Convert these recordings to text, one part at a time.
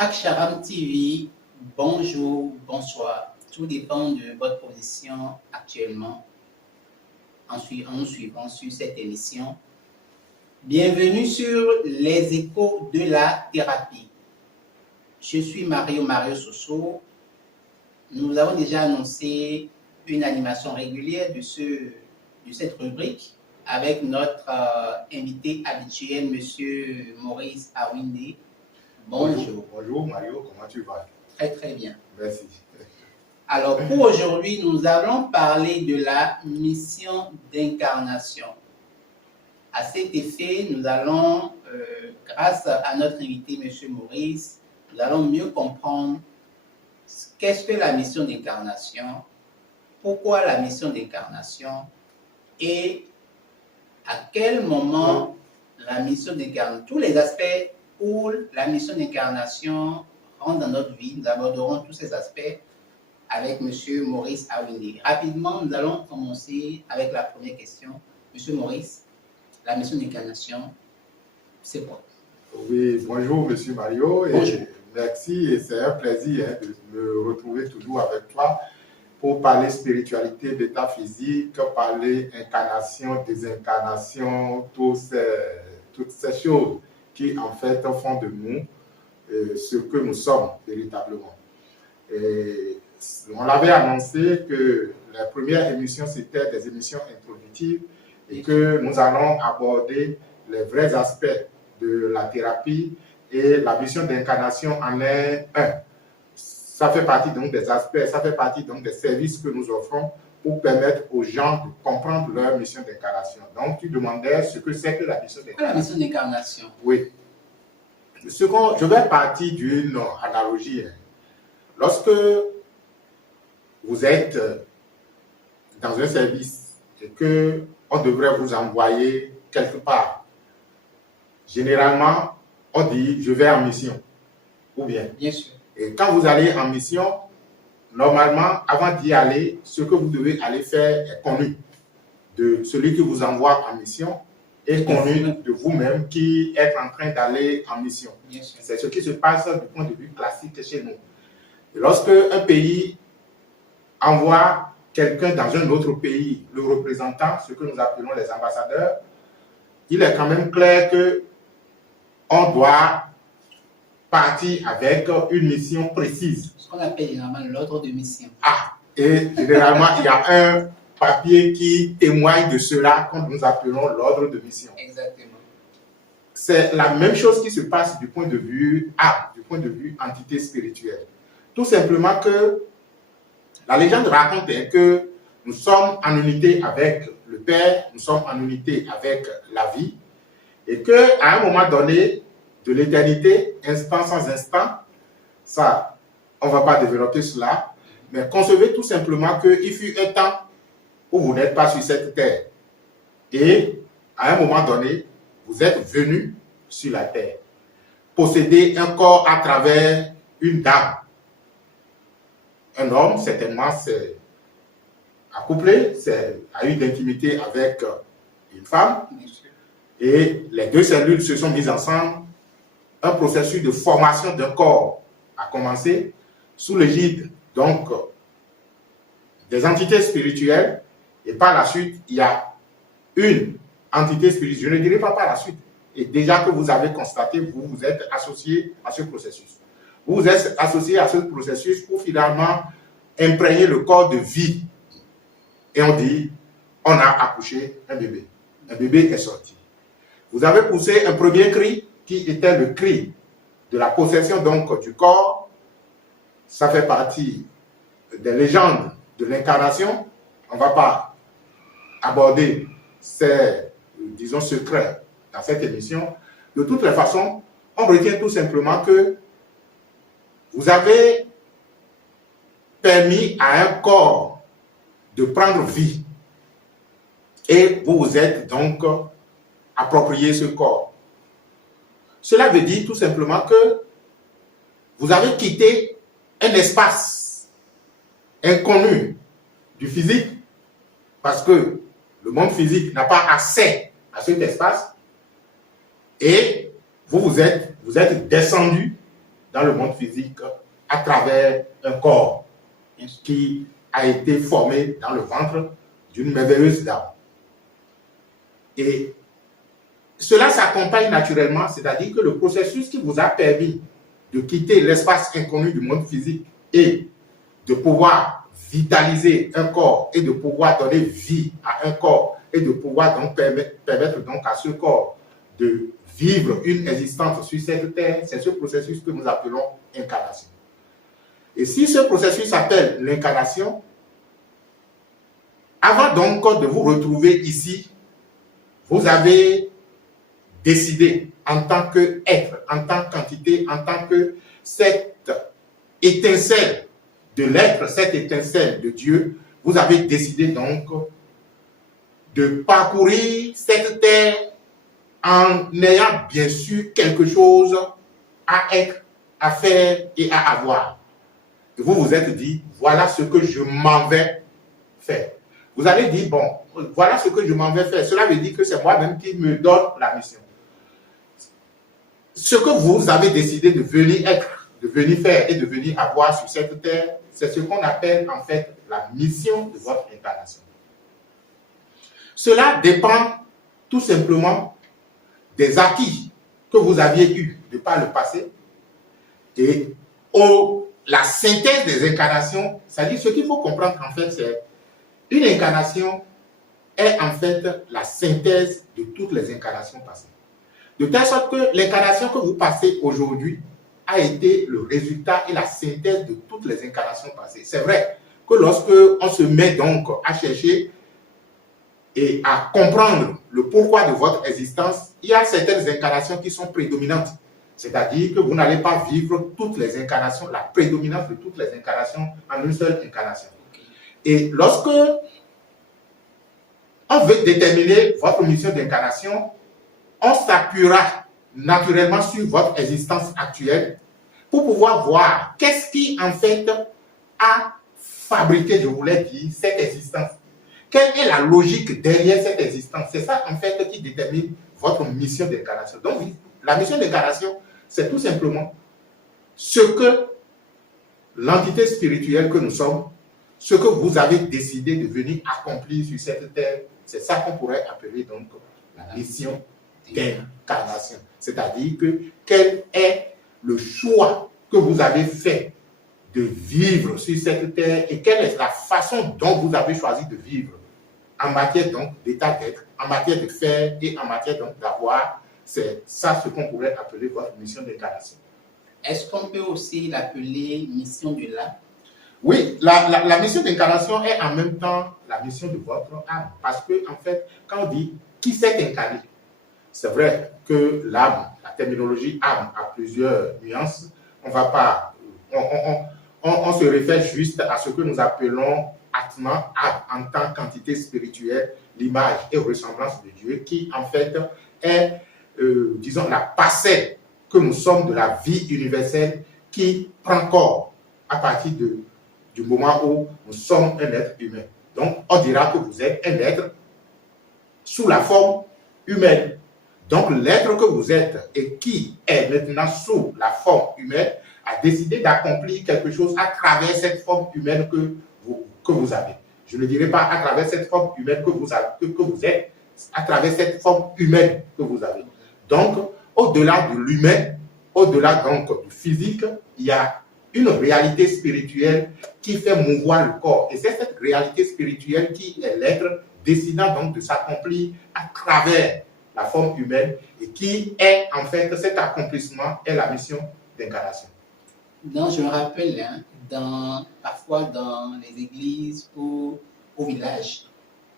Aksharam TV, bonjour, bonsoir. Tout dépend de votre position actuellement en nous suivant sur cette émission. Bienvenue sur les échos de la thérapie. Je suis Mario Soso. Nous avons déjà annoncé une animation régulière de cette rubrique avec notre invité habituel, Monsieur Maurice Awinde. Bonjour. Bonjour Mario, comment tu vas? Très très bien. Merci. Alors pour aujourd'hui, nous allons parler de la mission d'incarnation. À cet effet, nous allons, grâce à notre invité, M. Maurice, nous allons mieux comprendre qu'est-ce que la mission d'incarnation, pourquoi la mission d'incarnation et à quel moment la mission d'incarnation, tous les aspects où la mission d'incarnation rentre dans notre vie. Nous aborderons tous ces aspects avec M. Maurice Awinde. Rapidement, nous allons commencer avec la première question. M. Maurice, la mission d'incarnation, c'est quoi? Oui, bonjour M. Mario. Bonjour. Merci, et c'est un plaisir de me retrouver toujours avec toi pour parler spiritualité, métaphysique, parler incarnation, désincarnation, toutes ces choses qui en fait font de nous ce que nous sommes véritablement. Et on l'avait annoncé que la première émission c'était des émissions introductives et que nous allons aborder les vrais aspects de la thérapie et la mission d'incarnation en est un. Ça fait partie donc des aspects, ça fait partie donc des services que nous offrons pour permettre aux gens de comprendre leur mission d'incarnation. Donc, tu demandais ce que c'est que la mission d'incarnation. La mission d'incarnation. Oui. Je vais partir d'une analogie. Lorsque vous êtes dans un service et qu'on devrait vous envoyer quelque part, généralement, on dit « je vais en mission » ou bien. Bien sûr. Et quand vous allez en mission, normalement, avant d'y aller, ce que vous devez aller faire est connu de celui qui vous envoie en mission et connu de vous-même qui êtes en train d'aller en mission. C'est ce qui se passe du point de vue classique chez nous. Et lorsque un pays envoie quelqu'un dans un autre pays, le représentant, ce que nous appelons les ambassadeurs, il est quand même clair qu'on doit partir avec une mission précise. Ce qu'on appelle généralement l'ordre de mission. Et généralement, il y a un papier qui témoigne de cela quand nous appelons l'ordre de mission. Exactement. C'est la même chose qui se passe du point de vue âme, du point de vue entité spirituelle. Tout simplement que la légende raconte que nous sommes en unité avec le Père, nous sommes en unité avec la vie, et qu'à un moment donné de l'éternité, instant sans instant, ça, on ne va pas développer cela, mais concevez tout simplement qu'il fut un temps où vous n'êtes pas sur cette terre. Et à un moment donné, vous êtes venu sur la terre. Posséder un corps à travers une dame. Un homme, certainement, c'est accouplé, a eu d'intimité avec une femme. Et les deux cellules se sont mises ensemble. Un processus de formation d'un corps a commencé sous l'égide donc des entités spirituelles. Et par la suite, il y a une entité spirituelle. Je ne dirai pas par la suite. Et déjà que vous avez constaté, vous vous êtes associé à ce processus. Vous vous êtes associé à ce processus pour finalement imprégner le corps de vie. Et on dit, on a accouché un bébé. Un bébé est sorti. Vous avez poussé un premier cri qui était le cri de la possession donc du corps. Ça fait partie des légendes de l'incarnation. On ne va pas aborder ces, disons, secrets dans cette émission. De toutes les façons, on retient tout simplement que vous avez permis à un corps de prendre vie et vous vous êtes donc approprié ce corps. Cela veut dire tout simplement que vous avez quitté un espace inconnu du physique parce que le monde physique n'a pas accès à cet espace et vous êtes descendu dans le monde physique à travers un corps qui a été formé dans le ventre d'une merveilleuse dame. Et cela s'accompagne naturellement, c'est-à-dire que le processus qui vous a permis de quitter l'espace inconnu du monde physique et de pouvoir vitaliser un corps et de pouvoir donner vie à un corps et de pouvoir donc permettre donc à ce corps de vivre une existence sur cette terre, c'est ce processus que nous appelons incarnation. Et si ce processus s'appelle l'incarnation, avant donc de vous retrouver ici, vous avez décidé en tant qu'être, en tant qu'entité, en tant que cette étincelle de l'être, cette étincelle de Dieu, vous avez décidé donc de parcourir cette terre en ayant bien sûr quelque chose à être, à faire et à avoir. Et vous vous êtes dit, voilà ce que je m'en vais faire. Vous allez dire, bon, voilà ce que je m'en vais faire. Cela veut dire que c'est moi-même qui me donne la mission. Ce que vous avez décidé de venir être, de venir faire et de venir avoir sur cette terre, c'est ce qu'on appelle en fait la mission de votre incarnation. Cela dépend tout simplement des acquis que vous aviez eus de par le passé et la synthèse des incarnations, c'est-à-dire ce qu'il faut comprendre en fait, c'est une incarnation est en fait la synthèse de toutes les incarnations passées. De telle sorte que l'incarnation que vous passez aujourd'hui a été le résultat et la synthèse de toutes les incarnations passées. C'est vrai que lorsque on se met donc à chercher et à comprendre le pourquoi de votre existence, il y a certaines incarnations qui sont prédominantes. C'est-à-dire que vous n'allez pas vivre toutes les incarnations, la prédominance de toutes les incarnations en une seule incarnation. Et lorsque on veut déterminer votre mission d'incarnation, on s'appuiera naturellement sur votre existence actuelle pour pouvoir voir qu'est-ce qui en fait a fabriqué, je vous l'ai dit, cette existence. Quelle est la logique derrière cette existence? C'est ça en fait qui détermine votre mission d'incarnation. Donc la mission d'incarnation, c'est tout simplement ce que l'entité spirituelle que nous sommes, ce que vous avez décidé de venir accomplir sur cette terre, c'est ça qu'on pourrait appeler donc la mission d'incarnation. C'est-à-dire que quel est le choix que vous avez fait de vivre sur cette terre et quelle est la façon dont vous avez choisi de vivre en matière donc d'état d'être, en matière de faire et en matière donc d'avoir. C'est ça ce qu'on pourrait appeler votre mission d'incarnation. Est-ce qu'on peut aussi l'appeler mission de l'âme? Oui, la mission d'incarnation est en même temps la mission de votre âme. Parce que, en fait, quand on dit qui s'est incarné, c'est vrai que l'âme, la terminologie âme a plusieurs nuances. On va pas, on se réfère juste à ce que nous appelons Atman, âme, en tant qu'entité spirituelle, l'image et ressemblance de Dieu, qui en fait est, disons, la parcelle que nous sommes de la vie universelle qui prend corps à partir du moment où nous sommes un être humain. Donc, on dira que vous êtes un être sous la forme humaine. Donc, l'être que vous êtes et qui est maintenant sous la forme humaine a décidé d'accomplir quelque chose à travers cette forme humaine que vous avez. Je ne dirais pas à travers cette forme humaine que vous êtes, à travers cette forme humaine que vous avez. Donc, au-delà de l'humain, au-delà donc du physique, il y a une réalité spirituelle qui fait mouvoir le corps. Et c'est cette réalité spirituelle qui est l'être décidant donc de s'accomplir à travers la forme humaine et qui est en fait cet accomplissement est la mission d'incarnation. Donc, je me rappelle, parfois dans les églises ou au village,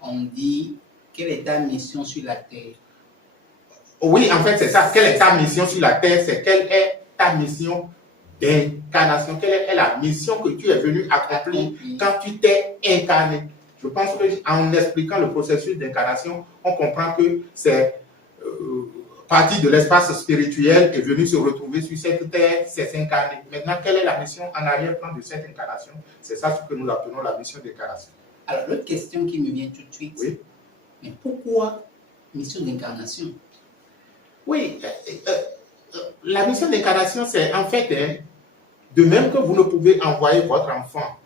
on dit quelle est ta mission sur la terre? Oui, en fait, c'est ça. Quelle est ta mission sur la terre? C'est quelle est ta mission d'incarnation? Quelle est la mission que tu es venu accomplir quand tu t'es incarné? Je pense qu'en expliquant le processus d'incarnation, on comprend que c'est partie de l'espace spirituel est venu se retrouver sur cette terre, c'est s'incarner. Maintenant, quelle est la mission en arrière-plan de cette incarnation? C'est ça ce que nous appelons la mission d'incarnation. Alors, l'autre question qui me vient tout de suite, oui. Mais pourquoi mission d'incarnation? Oui, la mission d'incarnation, c'est en fait, hein, de même que vous ne pouvez envoyer votre enfant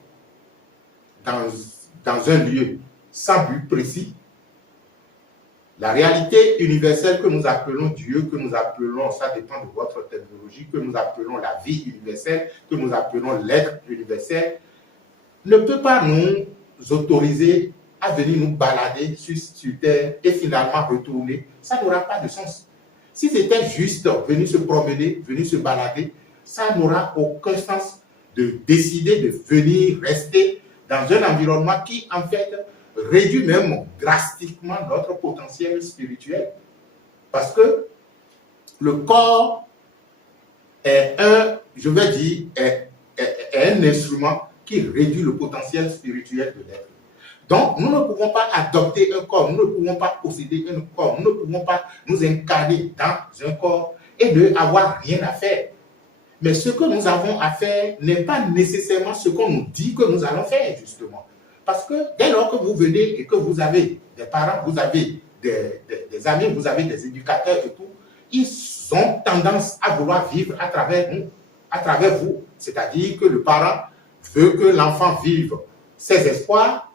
dans un lieu sans but précis, la réalité universelle que nous appelons Dieu, que nous appelons, ça dépend de votre terminologie, que nous appelons la vie universelle, que nous appelons l'être universel, ne peut pas nous autoriser à venir nous balader sur Terre et finalement retourner. Ça n'aura pas de sens. Si c'était juste venir se promener, venir se balader, ça n'aura aucun sens de décider de venir rester dans un environnement qui, en fait, réduit même drastiquement notre potentiel spirituel. Parce que le corps est je vais dire, est un instrument qui réduit le potentiel spirituel de l'être. Donc, nous ne pouvons pas adopter un corps, nous ne pouvons pas posséder un corps, nous ne pouvons pas nous incarner dans un corps et ne avoir rien à faire. Mais ce que nous avons à faire n'est pas nécessairement ce qu'on nous dit que nous allons faire, justement. Parce que dès lors que vous venez et que vous avez des parents, vous avez des amis, vous avez des éducateurs et tout, ils ont tendance à vouloir vivre à travers nous, à travers vous. C'est-à-dire que le parent veut que l'enfant vive ses espoirs,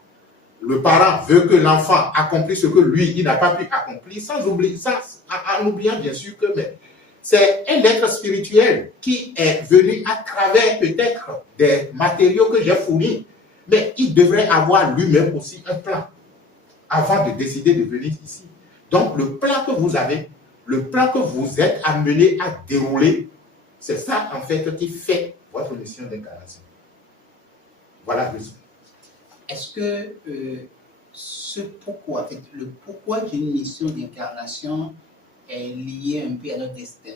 le parent veut que l'enfant accomplisse ce que lui, il n'a pas pu accomplir, en oubliant bien sûr que c'est un être spirituel qui est venu à travers peut-être des matériaux que j'ai fournis, mais il devrait avoir lui-même aussi un plan avant de décider de venir ici. Donc le plan que vous avez, le plan que vous êtes amené à dérouler, c'est ça en fait qui fait votre mission d'incarnation. Voilà. Est-ce que le pourquoi d'une mission d'incarnation est lié un peu à notre destin?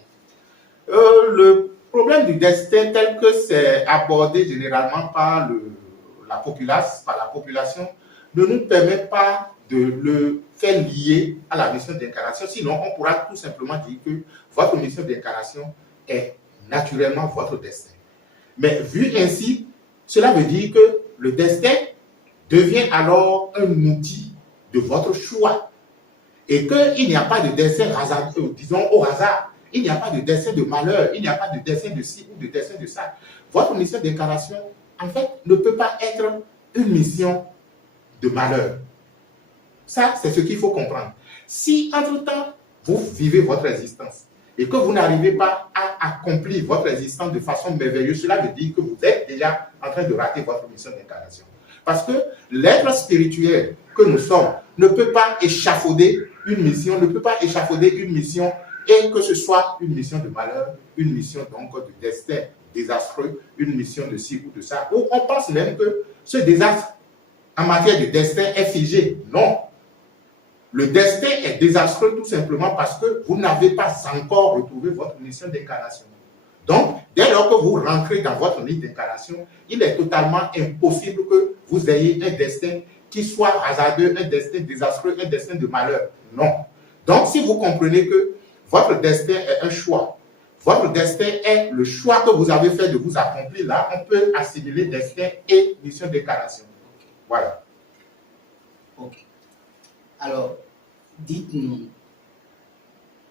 Le problème du destin tel que c'est abordé généralement par la population ne nous permet pas de le faire lier à la mission d'incarnation. Sinon, on pourra tout simplement dire que votre mission d'incarnation est naturellement votre destin. Mais vu ainsi, cela veut dire que le destin devient alors un outil de votre choix et qu'il n'y a pas de destin disons au hasard. Il n'y a pas de destin de malheur, il n'y a pas de destin de ci ou de destin de ça. Votre mission d'incarnation, en fait, ne peut pas être une mission de malheur. Ça, c'est ce qu'il faut comprendre. Si, entre-temps, vous vivez votre existence et que vous n'arrivez pas à accomplir votre existence de façon merveilleuse, cela veut dire que vous êtes déjà en train de rater votre mission d'incarnation. Parce que l'être spirituel que nous sommes ne peut pas échafauder une mission, et que ce soit une mission de malheur, une mission donc de destin désastreux, une mission de ci ou de ça, où on pense même que ce désastre en matière de destin est figé. Non. Le destin est désastreux tout simplement parce que vous n'avez pas encore retrouvé votre mission d'incarnation. Donc, dès lors que vous rentrez dans votre ligne d'incarnation, il est totalement impossible que vous ayez un destin qui soit hasardeux, un destin désastreux, un destin de malheur. Non. Donc, si vous comprenez que votre destin est un choix, votre destin est le choix que vous avez fait de vous accomplir, là, on peut assimiler destin et mission d'incarnation. Voilà. Ok. Alors, dites-nous,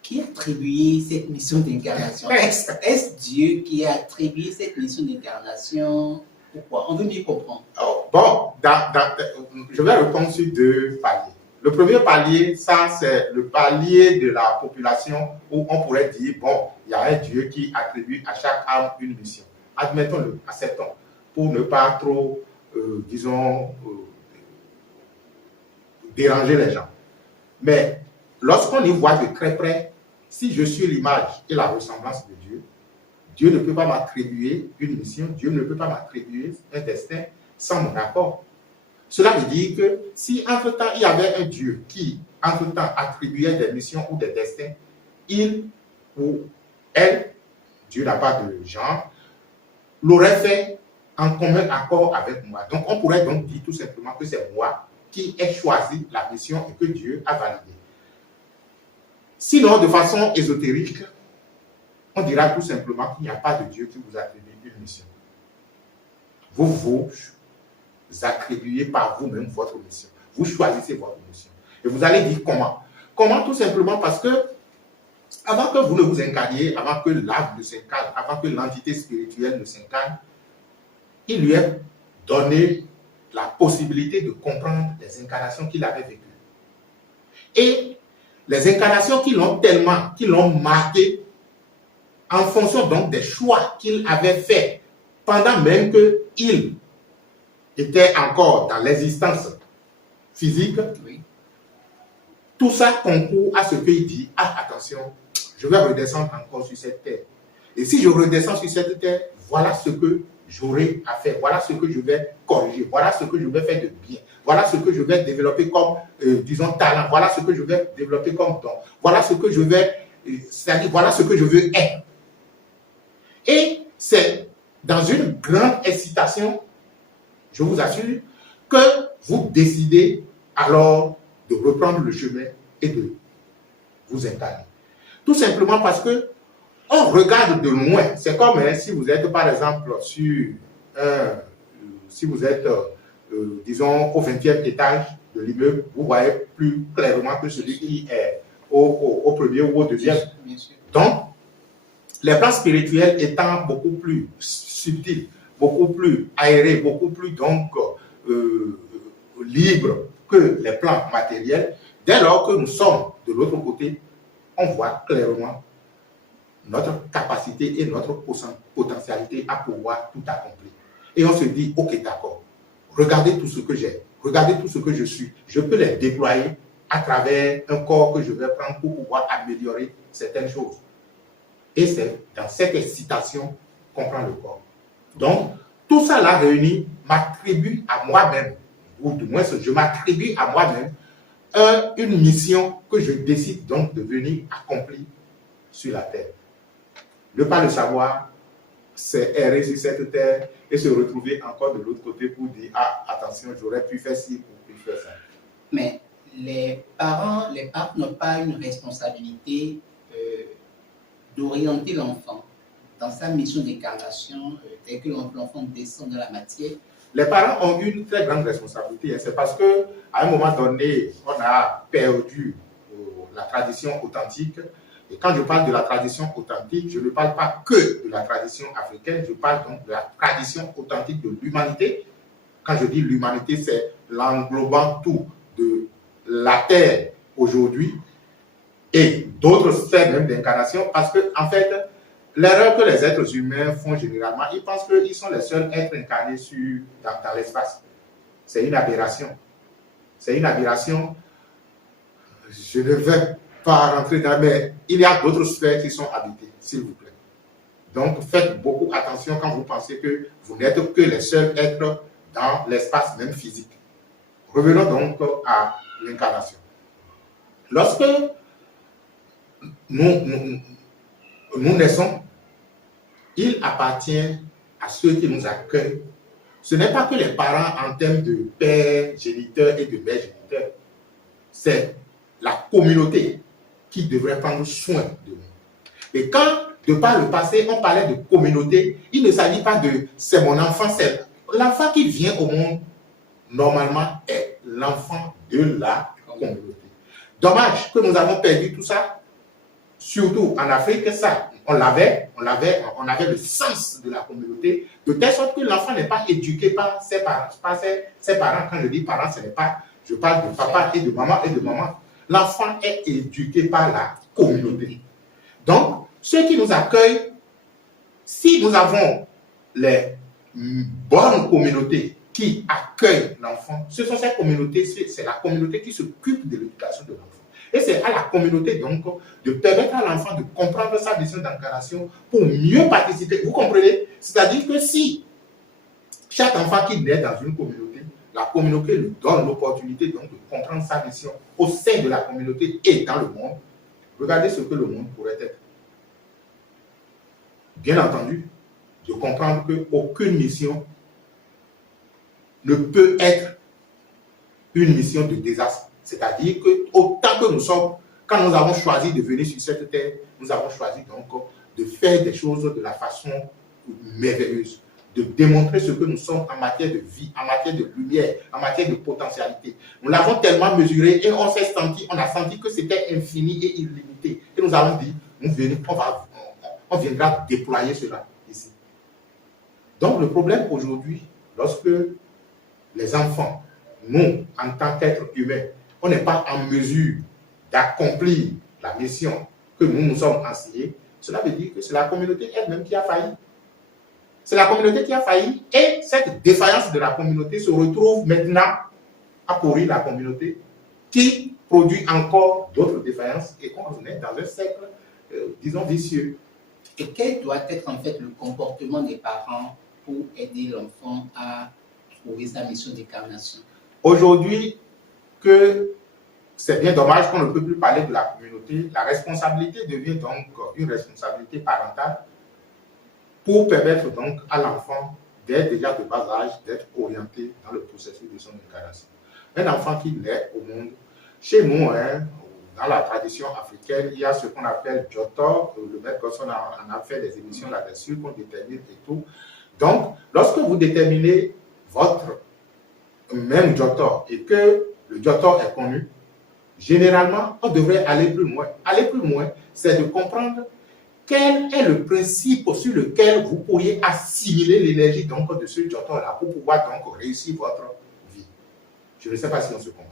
qui a attribué cette mission d'incarnation? Est-ce Dieu qui a attribué cette mission d'incarnation? Pourquoi? On veut mieux comprendre. Bon, je vais répondre sur deux paliers. Le premier palier, ça, c'est le palier de la population où on pourrait dire, bon, il y a un Dieu qui attribue à chaque âme une mission. Admettons-le, acceptons, pour ne pas trop, déranger les gens. Mais lorsqu'on y voit de très près, si je suis l'image et la ressemblance de Dieu, Dieu ne peut pas m'attribuer une mission, Dieu ne peut pas m'attribuer un destin sans mon accord. Cela veut dire que si entre-temps il y avait un Dieu qui entre-temps attribuait des missions ou des destins, il ou elle, Dieu n'a pas de genre, l'aurait fait en commun accord avec moi. Donc on pourrait donc dire tout simplement que c'est moi qui ai choisi la mission et que Dieu a validé. Sinon, de façon ésotérique, on dira tout simplement qu'il n'y a pas de Dieu qui vous attribue une mission. Vous attribuez par vous-même votre mission. Vous choisissez votre mission. Et vous allez dire comment? Comment? Tout simplement parce que avant que vous ne vous incarniez, avant que l'âme ne s'incarne, avant que l'entité spirituelle ne s'incarne, il lui est donné la possibilité de comprendre les incarnations qu'il avait vécues. Et les incarnations qui l'ont marqué en fonction donc des choix qu'il avait faits pendant même qu'il était encore dans l'existence physique. Oui. Tout ça concourt à ce qu'il dit, ah attention, je vais redescendre encore sur cette terre. Et si je redescends sur cette terre, voilà ce que j'aurai à faire, voilà ce que je vais corriger, voilà ce que je vais faire de bien, voilà ce que je vais développer comme, disons, talent, voilà ce que je vais développer comme don, voilà ce que je vais, c'est-à-dire voilà ce que je veux être. Et c'est dans une grande excitation, je vous assure, que vous décidez alors de reprendre le chemin et de vous incarner. Tout simplement parce que on regarde de loin. C'est comme si vous êtes par exemple sur si vous êtes disons au 20e étage de l'immeuble, vous voyez plus clairement que celui qui est au premier ou au deuxième. Bien sûr. Donc, les plans spirituels étant beaucoup plus subtils, beaucoup plus aérés, beaucoup plus donc libres que les plans matériels, dès lors que nous sommes de l'autre côté, on voit clairement notre capacité et notre potentialité à pouvoir tout accomplir. Et on se dit, ok, d'accord, regardez tout ce que j'ai, regardez tout ce que je suis, je peux les déployer à travers un corps que je vais prendre pour pouvoir améliorer certaines choses. Et c'est dans cette excitation qu'on prend le corps. Donc, tout ça là réuni m'attribue à moi-même, ou du moins je m'attribue à moi-même une mission que je décide donc de venir accomplir sur la terre. Ne pas le savoir, c'est errer sur cette terre et se retrouver encore de l'autre côté pour dire « Ah, attention, j'aurais pu faire ci ou pu faire ça ». Mais les parents n'ont pas une responsabilité d'orienter l'enfant dans sa mission d'incarnation, dès que l'enfant descend de la matière. Les parents ont une très grande responsabilité. C'est parce qu'à un moment donné, on a perdu la tradition authentique. Et quand je parle de la tradition authentique, je ne parle pas que de la tradition africaine, je parle donc de la tradition authentique de l'humanité. Quand je dis l'humanité, c'est l'englobant tout de la Terre aujourd'hui et d'autres sphères même d'incarnation, parce que en fait, l'erreur que les êtres humains font généralement, ils pensent qu'ils sont les seuls êtres incarnés dans l'espace. C'est une aberration. C'est une aberration. Je ne vais pas rentrer dans, mais il y a d'autres sphères qui sont habitées, s'il vous plaît. Donc, faites beaucoup attention quand vous pensez que vous n'êtes que les seuls êtres dans l'espace même physique. Revenons donc à l'incarnation. Lorsque nous naissons, il appartient à ceux qui nous accueillent. Ce n'est pas que les parents en termes de père géniteur et de mère géniteur, c'est la communauté qui devrait prendre soin de nous. Et quand, de par le passé, on parlait de communauté, il ne s'agit pas de « c'est mon enfant », c'est l'enfant qui vient au monde, normalement, est l'enfant de la communauté. Dommage que nous avons perdu tout ça, surtout en Afrique, ça, on avait le sens de la communauté, de telle sorte que l'enfant n'est pas éduqué par ses parents. Quand je dis parents, ce n'est pas, je parle de papa et de maman. L'enfant est éduqué par la communauté. Donc, ceux qui nous accueillent, si nous avons les bonnes communautés qui accueillent l'enfant, ce sont ces communautés, c'est la communauté qui s'occupe de l'éducation de l'enfant. Et c'est à la communauté donc de permettre à l'enfant de comprendre sa mission d'incarnation pour mieux participer. Vous comprenez? C'est-à-dire que si chaque enfant qui naît dans une communauté, la communauté lui donne l'opportunité donc de comprendre sa mission au sein de la communauté et dans le monde, regardez ce que le monde pourrait être. Bien entendu, de comprendre qu'aucune mission ne peut être une mission de désastre. C'est-à-dire que autant que nous sommes, quand nous avons choisi de venir sur cette terre, nous avons choisi donc de faire des choses de la façon merveilleuse, de démontrer ce que nous sommes en matière de vie, en matière de lumière, en matière de potentialité. Nous l'avons tellement mesuré et on a senti que c'était infini et illimité. Et nous avons dit, on viendra déployer cela ici. Donc le problème aujourd'hui, lorsque les enfants, nous, en tant qu'êtres humains, on n'est pas en mesure d'accomplir la mission que nous nous sommes assignés, cela veut dire que c'est la communauté elle-même qui a failli. C'est la communauté qui a failli et cette défaillance de la communauté se retrouve maintenant à pourrir la communauté qui produit encore d'autres défaillances et on est dans un cercle, disons, vicieux. Et quel doit être en fait le comportement des parents pour aider l'enfant à trouver sa mission d'incarnation? Aujourd'hui, que c'est bien dommage qu'on ne peut plus parler de la communauté, la responsabilité devient donc une responsabilité parentale pour permettre donc à l'enfant d'être déjà de bas âge, d'être orienté dans le processus de son incarnation. Un enfant qui naît au monde, chez nous, dans la tradition africaine, il y a ce qu'on appelle Jotor, le maître Gosson en a fait des émissions là-dessus qu'on détermine et tout. Donc, lorsque vous déterminez votre même Jotor et que le Jotor est connu, généralement, on devrait aller plus loin. Aller plus loin, c'est de comprendre quel est le principe sur lequel vous pourriez assimiler l'énergie donc de ce Jotor-là pour pouvoir donc réussir votre vie. Je ne sais pas si on se comprend.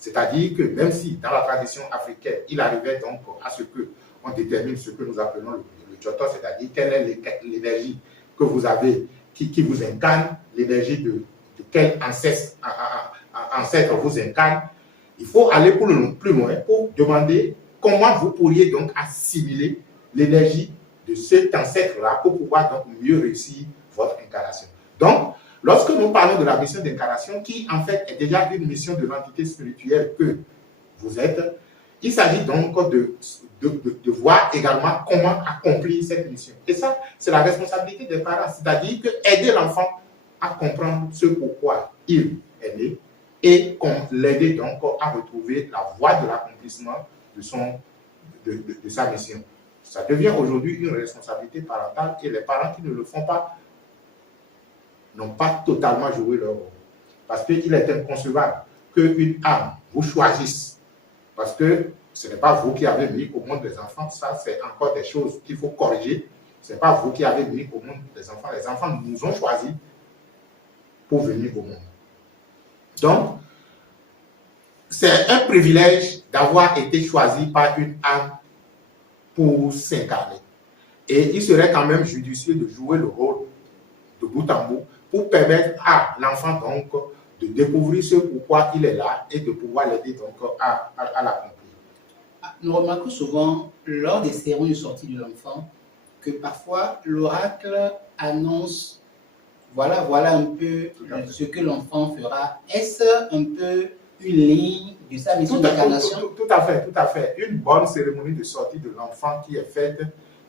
C'est-à-dire que même si dans la tradition africaine, il arrivait donc à ce qu'on détermine ce que nous appelons le Jotor, c'est-à-dire quelle est l'énergie que vous avez qui vous incarne, l'énergie de quel ancêtre vous incarne, il faut aller plus loin pour demander comment vous pourriez donc assimiler l'énergie de cet ancêtre-là pour pouvoir donc mieux réussir votre incarnation. Donc, lorsque nous parlons de la mission d'incarnation, qui en fait est déjà une mission de l'entité spirituelle que vous êtes, il s'agit donc de voir également comment accomplir cette mission. Et ça, c'est la responsabilité des parents, c'est-à-dire que aider l'enfant à comprendre ce pourquoi il est né et l'aider donc à retrouver la voie de l'accomplissement de sa mission. Ça devient aujourd'hui une responsabilité parentale et les parents qui ne le font pas n'ont pas totalement joué leur rôle. Parce qu'il est inconcevable qu'une âme vous choisisse, parce que ce n'est pas vous qui avez mis au monde des enfants, ça c'est encore des choses qu'il faut corriger. Ce n'est pas vous qui avez mis au monde des enfants, les enfants nous ont choisis pour venir au monde. Donc, c'est un privilège d'avoir été choisi par une âme pour s'incarner. Et il serait quand même judicieux de jouer le rôle de bout en bout pour permettre à l'enfant donc de découvrir ce pourquoi il est là et de pouvoir l'aider donc à l'accomplir. Nous remarquons souvent lors des cérémonies de sortie de l'enfant que parfois l'oracle annonce voilà un peu ce que l'enfant fera. Est-ce un peu une ligne de sa mission d'incarnation? Tout à fait. Une bonne cérémonie de sortie de l'enfant qui est faite,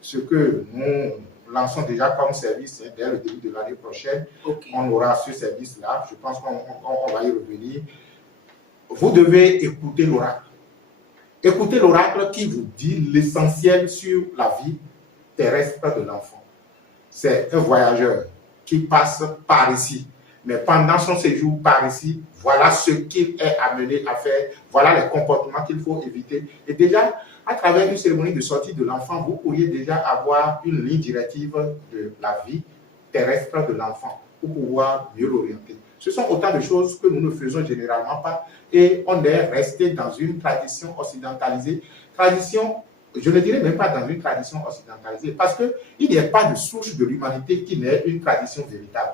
ce que nous lançons déjà comme service dès le début de l'année prochaine. Okay. On aura ce service-là. Je pense qu'on va y revenir. Vous devez écouter l'oracle. Écoutez l'oracle qui vous dit l'essentiel sur la vie terrestre de l'enfant. C'est un voyageur qui passe par ici. Mais pendant son séjour par ici, voilà ce qu'il est amené à faire, voilà les comportements qu'il faut éviter. Et déjà, à travers une cérémonie de sortie de l'enfant, vous pourriez déjà avoir une ligne directive de la vie terrestre de l'enfant pour pouvoir mieux l'orienter. Ce sont autant de choses que nous ne faisons généralement pas et on est resté dans une tradition occidentalisée. Tradition, je ne dirais même pas dans une tradition occidentalisée, parce qu'il n'y a pas de souche de l'humanité qui n'est une tradition véritable.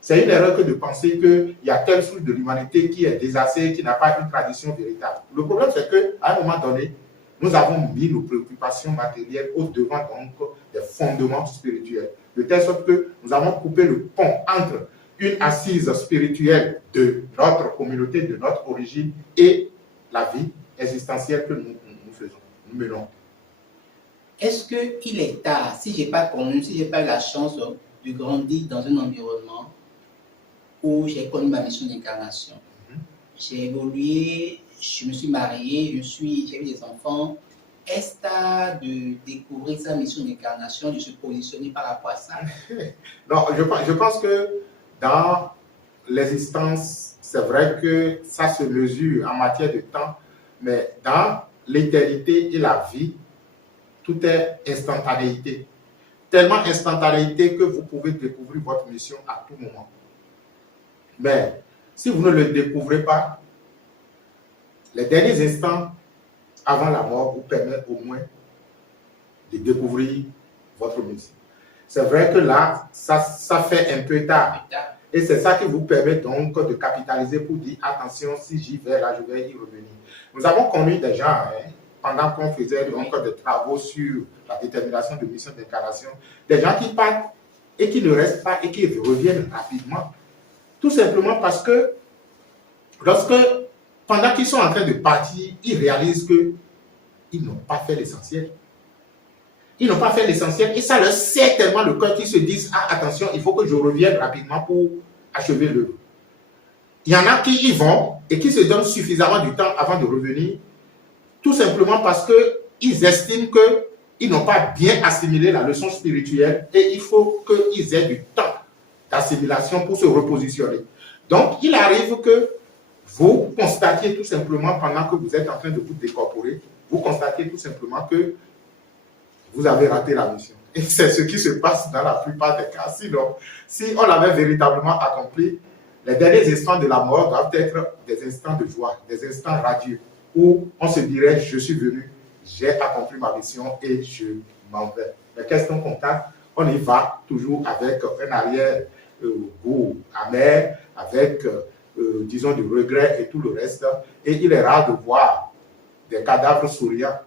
C'est une erreur que de penser qu'il y a telle souche de l'humanité qui est désassée, qui n'a pas une tradition véritable. Le problème, c'est qu'à un moment donné, nous avons mis nos préoccupations matérielles au-devant donc des fondements spirituels, de telle sorte que nous avons coupé le pont entre une assise spirituelle de notre communauté, de notre origine et la vie existentielle que nous faisons, nous menons. Est-ce qu'il est tard, si je n'ai pas connu, si je n'ai pas eu la chance de grandir dans un environnement où j'ai connu ma mission d'incarnation, j'ai évolué, je me suis marié, j'ai eu des enfants. Est-ce tard de découvrir sa mission d'incarnation, de se positionner par rapport à ça? Non, je pense que dans l'existence, c'est vrai que ça se mesure en matière de temps, mais dans l'éternité et la vie, tout est instantanéité. Tellement instantanéité que vous pouvez découvrir votre mission à tout moment. Mais si vous ne le découvrez pas, les derniers instants avant la mort vous permettent au moins de découvrir votre mission. C'est vrai que là, ça fait un peu tard. Et c'est ça qui vous permet donc de capitaliser pour dire attention, si j'y vais là, je vais y revenir. Nous avons connu des gens, pendant qu'on faisait donc des travaux sur la détermination de mission d'incarnation, des gens qui partent et qui ne restent pas et qui reviennent rapidement. Tout simplement parce que pendant qu'ils sont en train de partir, ils réalisent qu'ils n'ont pas fait l'essentiel. Ils n'ont pas fait l'essentiel et ça leur serre tellement le cœur qu'ils se disent ah, attention, il faut que je revienne rapidement pour achever l'œuvre. Il y en a qui y vont et qui se donnent suffisamment du temps avant de revenir, tout simplement parce qu'ils estiment qu'ils n'ont pas bien assimilé la leçon spirituelle et il faut qu'ils aient du temps d'assimilation pour se repositionner. Donc, il arrive que vous constatiez tout simplement, pendant que vous êtes en train de vous décorporer, vous constatez tout simplement que vous avez raté la mission. Et c'est ce qui se passe dans la plupart des cas. Sinon, si on l'avait véritablement accompli, les derniers instants de la mort doivent être des instants de joie, des instants radieux, où on se dirait, je suis venu, j'ai accompli ma mission et je m'en vais. Mais qu'est-ce qu'on constate? On y va toujours avec un arrière-goût amer, avec, disons, du regret et tout le reste. Et il est rare de voir des cadavres souriants.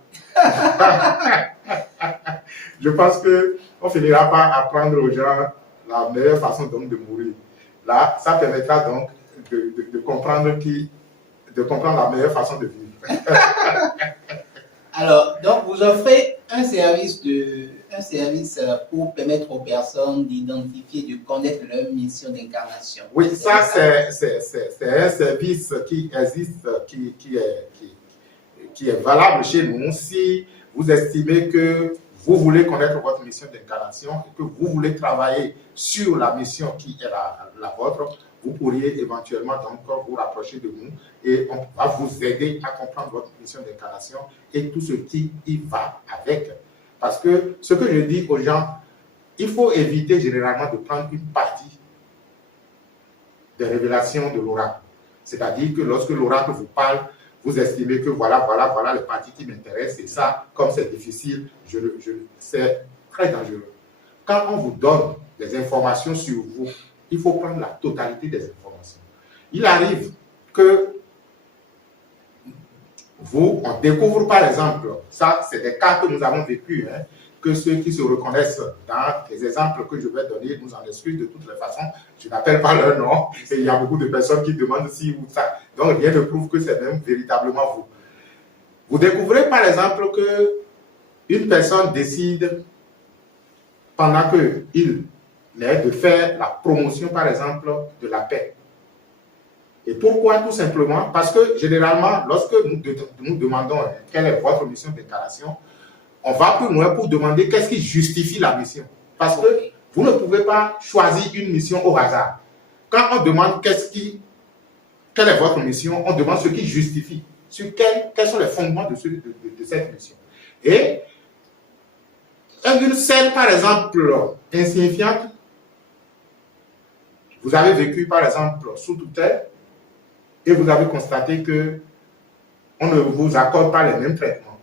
Je pense qu'on finira par apprendre aux gens la meilleure façon donc de mourir. Là, ça permettra donc de comprendre la meilleure façon de vivre. Alors, donc vous offrez un service pour permettre aux personnes d'identifier, de connaître leur mission d'incarnation. Oui, ça c'est un service qui existe, qui est valable chez nous. Si vous estimez que vous voulez connaître votre mission d'incarnation et que vous voulez travailler sur la mission qui est la vôtre, vous pourriez éventuellement donc vous rapprocher de nous et on va vous aider à comprendre votre mission d'incarnation et tout ce qui y va avec. Parce que ce que je dis aux gens, il faut éviter généralement de prendre une partie des révélations de l'oracle. C'est-à-dire que lorsque l'oracle vous parle, vous estimez que voilà les parties qui m'intéressent et ça, comme c'est difficile, c'est très dangereux. Quand on vous donne des informations sur vous, il faut prendre la totalité des informations. Il arrive que on découvre par exemple, ça c'est des cas que nous avons vécu, que ceux qui se reconnaissent dans les exemples que je vais donner nous en excusent de toutes les façons. Je n'appelle pas leur nom et il y a beaucoup de personnes qui demandent si ou ça. Donc rien ne prouve que c'est même véritablement vous. Vous découvrez par exemple que une personne décide pendant qu'il est de faire la promotion par exemple de la paix. Et pourquoi? Tout simplement parce que généralement, lorsque nous demandons quelle est votre mission d'incarnation, on va plus loin pour demander qu'est-ce qui justifie la mission. Parce que vous ne pouvez pas choisir une mission au hasard. Quand on demande quelle est votre mission, on demande ce qui justifie, sur quels sont les fondements de cette mission. Et une scène, par exemple, insignifiante, vous avez vécu, par exemple, sous tutelle, et vous avez constaté que on ne vous accorde pas les mêmes traitements.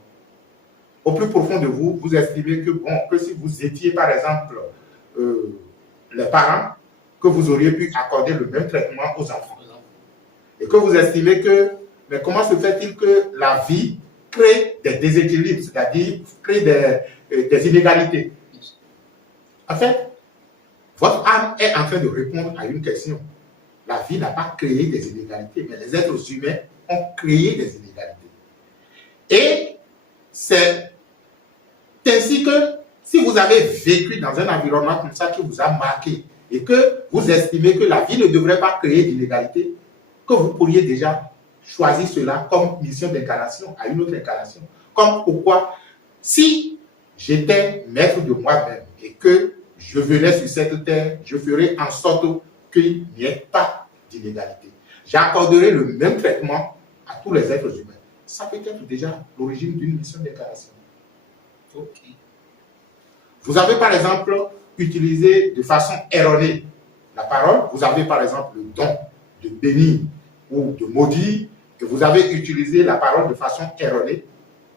Au plus profond de vous, vous estimez que si vous étiez, par exemple, les parents, que vous auriez pu accorder le même traitement aux enfants. Et que vous estimez mais comment se fait-il que la vie crée des déséquilibres, c'est-à-dire crée des inégalités? En fait, votre âme est en train de répondre à une question. La vie n'a pas créé des inégalités, mais les êtres humains ont créé des inégalités. Et c'est ainsi que si vous avez vécu dans un environnement comme ça qui vous a marqué et que vous estimez que la vie ne devrait pas créer d'inégalités, que vous pourriez déjà choisir cela comme mission d'incarnation à une autre incarnation. Comme pourquoi, si j'étais maître de moi-même et que je venais sur cette terre, je ferais en sorte qu'il n'y ait pas d'inégalité. J'accorderai le même traitement à tous les êtres humains. Ça peut être déjà l'origine d'une mission d'incarnation. Ok. Vous avez par exemple utilisé de façon erronée la parole. Vous avez par exemple le don de bénir ou de maudire, et vous avez utilisé la parole de façon erronée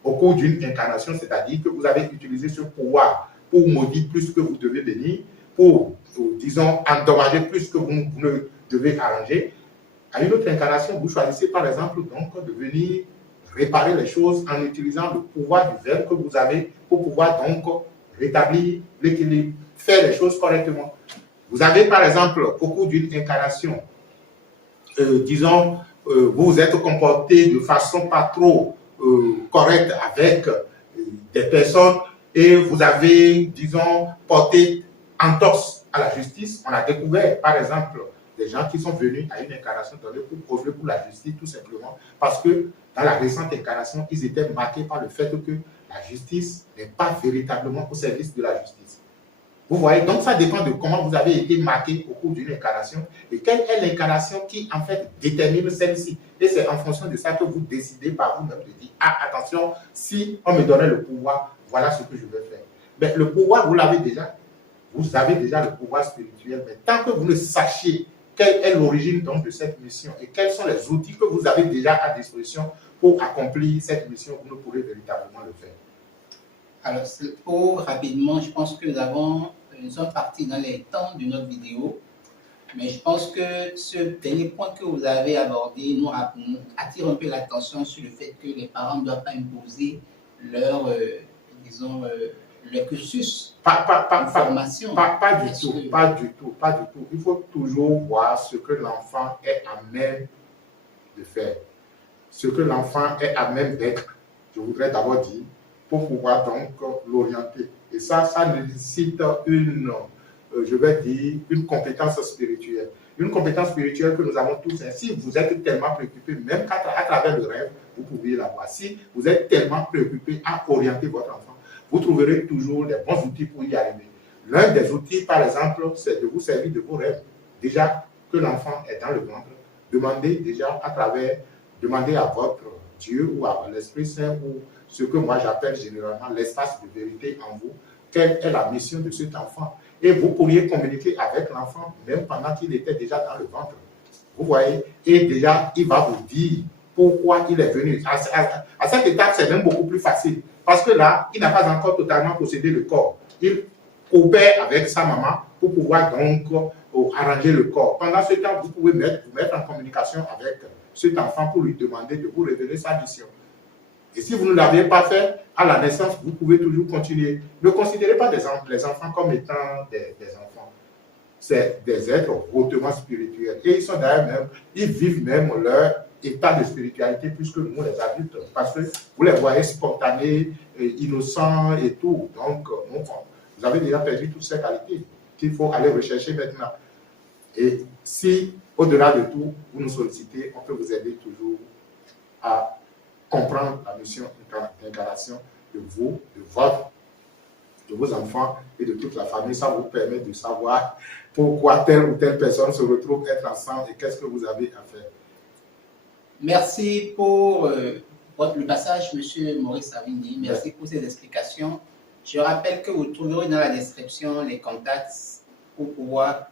au cours d'une incarnation, c'est-à-dire que vous avez utilisé ce pouvoir pour maudire plus que vous devez bénir, pour, disons, endommager plus que vous ne devez arranger. À une autre incarnation, vous choisissez par exemple donc de venir réparer les choses en utilisant le pouvoir du verbe que vous avez pour pouvoir donc rétablir l'équilibre, faire les choses correctement. Vous avez par exemple au cours d'une incarnation, disons, vous vous êtes comporté de façon pas trop correcte avec des personnes et vous avez, disons, porté entorse à la justice. On a découvert par exemple des gens qui sont venus à une incarnation donnée pour œuvrer pour la justice, tout simplement parce que dans la récente incarnation, ils étaient marqués par le fait que la justice n'est pas véritablement au service de la justice. Vous voyez, donc ça dépend de comment vous avez été marqué au cours d'une incarnation et quelle est l'incarnation qui en fait détermine celle-ci. Et c'est en fonction de ça que vous décidez par vous-même de dire, ah attention, si on me donnait le pouvoir, voilà ce que je vais faire. Mais le pouvoir, vous l'avez déjà. Vous avez déjà le pouvoir spirituel, mais tant que vous ne sachiez quelle est l'origine donc de cette mission et quels sont les outils que vous avez déjà à disposition pour accomplir cette mission, vous ne pourrez véritablement le faire. Alors, pour rapidement, je pense que nous sommes partis dans les temps de notre vidéo, mais je pense que ce dernier point que vous avez abordé nous attire un peu l'attention sur le fait que les parents ne doivent pas imposer leur, disons, le cursus de formation. Pas du tout. Il faut toujours voir ce que l'enfant est à même de faire, ce que l'enfant est à même d'être, je voudrais d'abord dire, pour pouvoir donc l'orienter. Et ça nécessite je vais dire, une compétence spirituelle. Une compétence spirituelle que nous avons tous. Si vous êtes tellement préoccupé, même à travers le rêve, vous pouvez l'avoir. Si vous êtes tellement préoccupé à orienter votre enfant, vous trouverez toujours les bons outils pour y arriver. L'un des outils, par exemple, c'est de vous servir de vos rêves. Déjà que l'enfant est dans le ventre, demandez à votre Dieu ou à l'Esprit Saint ou ce que moi j'appelle généralement l'espace de vérité en vous, quelle est la mission de cet enfant. Et vous pourriez communiquer avec l'enfant même pendant qu'il était déjà dans le ventre. Vous voyez, et déjà, il va vous dire pourquoi il est venu. À cette étape, c'est même beaucoup plus facile. Parce que là, il n'a pas encore totalement possédé le corps. Il opère avec sa maman pour pouvoir donc arranger le corps. Pendant ce temps, vous pouvez vous mettre en communication avec cet enfant pour lui demander de vous révéler sa mission. Et si vous ne l'avez pas fait, à la naissance, vous pouvez toujours continuer. Ne considérez pas les enfants comme étant des enfants. C'est des êtres hautement spirituels. Et ils sont d'ailleurs même, ils vivent même leur état de spiritualité plus que nous, les adultes. Parce que vous les voyez spontanés, innocents et tout. Donc, vous avez déjà perdu toutes ces qualités qu'il faut aller rechercher maintenant. Et si, au-delà de tout, vous nous sollicitez, on peut vous aider toujours à comprendre la mission d'incarnation de vous, de vos enfants et de toute la famille. Ça vous permet de savoir pourquoi telle ou telle personne se retrouve être ensemble et qu'est-ce que vous avez à faire. Merci pour le passage, M. Maurice Savigny. Merci pour ces explications. Je rappelle que vous trouverez dans la description les contacts pour pouvoir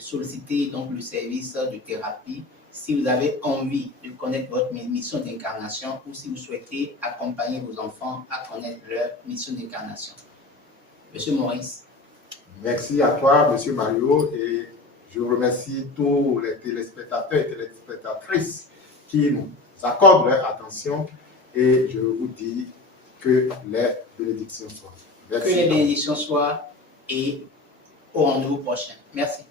solliciter donc, le service de thérapie si vous avez envie de connaître votre mission d'incarnation ou si vous souhaitez accompagner vos enfants à connaître leur mission d'incarnation. Monsieur Maurice. Merci à toi, Monsieur Mario, et je remercie tous les téléspectateurs et téléspectatrices qui nous accordent leur attention et je vous dis que les bénédictions soient. Merci. Que les bénédictions soient et au rendez-vous prochain. Merci.